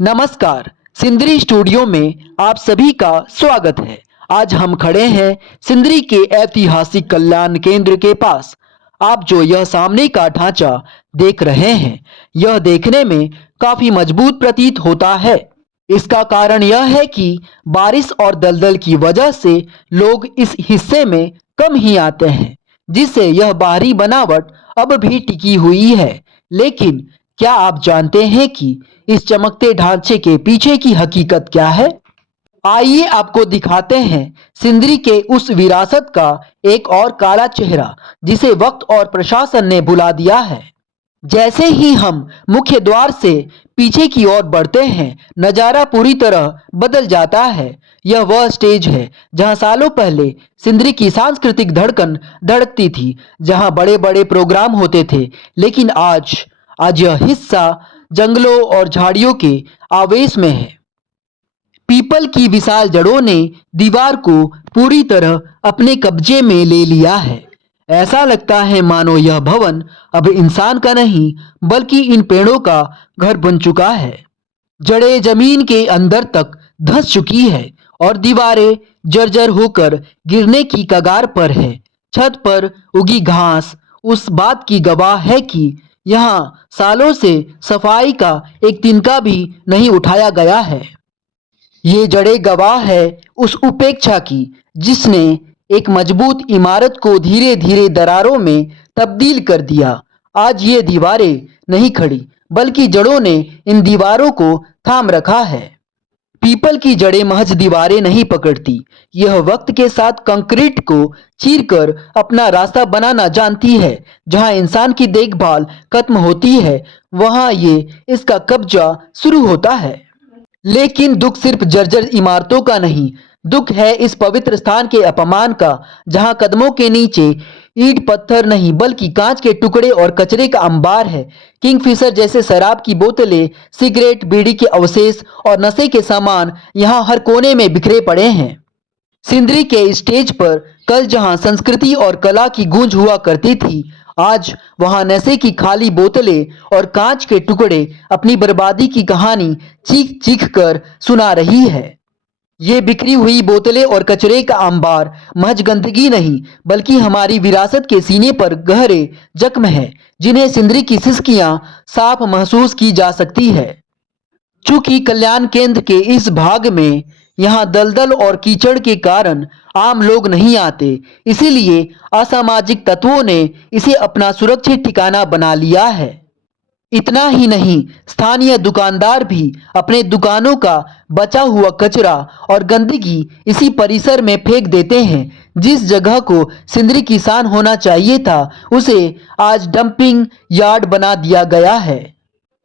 नमस्कार। सिंदरी स्टूडियो में आप सभी का स्वागत है। आज हम खड़े हैं सिंदरी के ऐतिहासिक कल्याण केंद्र के पास। आप जो यह सामने का ढांचा देख रहे हैं, यह देखने में काफी मजबूत प्रतीत होता है। इसका कारण यह है कि बारिश और दलदल की वजह से लोग इस हिस्से में कम ही आते हैं, जिससे यह बाहरी बनावट अब भी टिकी हुई है। लेकिन क्या आप जानते हैं कि इस चमकते ढांचे के पीछे की हकीकत क्या है? आइए आपको दिखाते हैं सिंदरी के उस विरासत का एक और काला चेहरा, जिसे वक्त और प्रशासन ने भुला दिया है। जैसे ही हम मुख्य द्वार से पीछे की ओर बढ़ते हैं, नजारा पूरी तरह बदल जाता है। यह वह स्टेज है जहां सालों पहले सिंदरी की सांस्कृतिक धड़कन धड़कती थी, जहां बड़े बड़े प्रोग्राम होते थे। लेकिन आज यह हिस्सा जंगलों और झाड़ियों के आवेश में है। पीपल की विशाल जड़ों ने दीवार को पूरी तरह अपने कब्जे में ले लिया है। ऐसा लगता है मानो यह भवन अब इंसान का नहीं, बल्कि इन पेड़ों का घर बन चुका है। जड़ें जमीन के अंदर तक धंस चुकी है और दीवारें जर्जर होकर गिरने की कगार पर है। छत पर उगी घास उस बात की गवाह है कि यहाँ सालों से सफाई का एक तिनका भी नहीं उठाया गया है। ये जड़ें गवाह है उस उपेक्षा की जिसने एक मजबूत इमारत को धीरे धीरे दरारों में तब्दील कर दिया। आज ये दीवारें नहीं खड़ी, बल्कि जड़ों ने इन दीवारों को थाम रखा है। पीपल की जड़ें महज दीवारें नहीं पकड़ती, यह वक्त के साथ कंक्रीट को चीरकर अपना रास्ता बनाना जानती है। जहां इंसान की देखभाल खत्म होती है, वहां ये इसका कब्जा शुरू होता है। लेकिन दुख सिर्फ जर्जर इमारतों का नहीं, दुख है इस पवित्र स्थान के अपमान का, जहां कदमों के नीचे ईंट पत्थर नहीं बल्कि कांच के टुकड़े और कचरे का अंबार है। किंगफिशर जैसे शराब की बोतलें, सिगरेट, बीड़ी के अवशेष और नशे के सामान यहां हर कोने में बिखरे पड़े हैं। सिंदरी के स्टेज पर कल जहां संस्कृति और कला की गूंज हुआ करती थी, आज वहां नशे की खाली बोतलें और कांच के टुकड़े अपनी बर्बादी की कहानी चीख चीख कर सुना रही है। ये बिखरी हुई बोतलें और कचरे का अंबार महज गंदगी नहीं, बल्कि हमारी विरासत के सीने पर गहरे जख्म है, जिन्हें सिंदरी की सिसकियां साफ महसूस की जा सकती है। चूंकि कल्याण केंद्र के इस भाग में यहाँ दलदल और कीचड़ के कारण आम लोग नहीं आते, इसीलिए असामाजिक तत्वों ने इसे अपना सुरक्षित ठिकाना बना लिया है। इतना ही नहीं, स्थानीय दुकानदार भी अपने दुकानों का बचा हुआ कचरा और गंदगी इसी परिसर में फेंक देते हैं। जिस जगह को सिंदरी की शान होना चाहिए था, उसे आज डंपिंग यार्ड बना दिया गया है।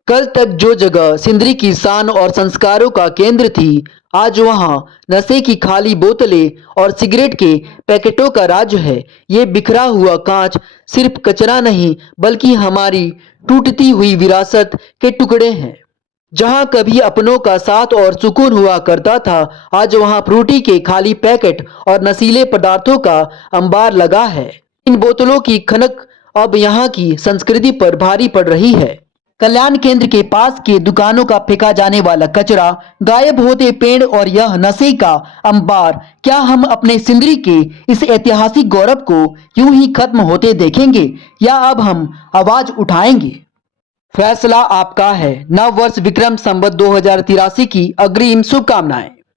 कल तक जो जगह सिंदरी की शान और संस्कारों का केंद्र थी, आज वहां नशे की खाली बोतलें और सिगरेट के पैकेटों का राज है। ये बिखरा हुआ कांच सिर्फ कचरा नहीं, बल्कि हमारी टूटती हुई विरासत के टुकड़े हैं। जहां कभी अपनों का साथ और सुकून हुआ करता था, आज वहां फ्रूटी के खाली पैकेट और नशीले पदार्थों का अंबार लगा है। इन बोतलों की खनक अब यहाँ की संस्कृति पर भारी पड़ रही है। कल्याण केंद्र के पास के दुकानों का फेंका जाने वाला कचरा, गायब होते पेड़ और यह नशे का अंबार, क्या हम अपने सिंदरी के इस ऐतिहासिक गौरव को यूं ही खत्म होते देखेंगे, या अब हम आवाज उठाएंगे? फैसला आपका है। नव वर्ष विक्रम संवत 2083 की अग्रिम शुभकामनाएं।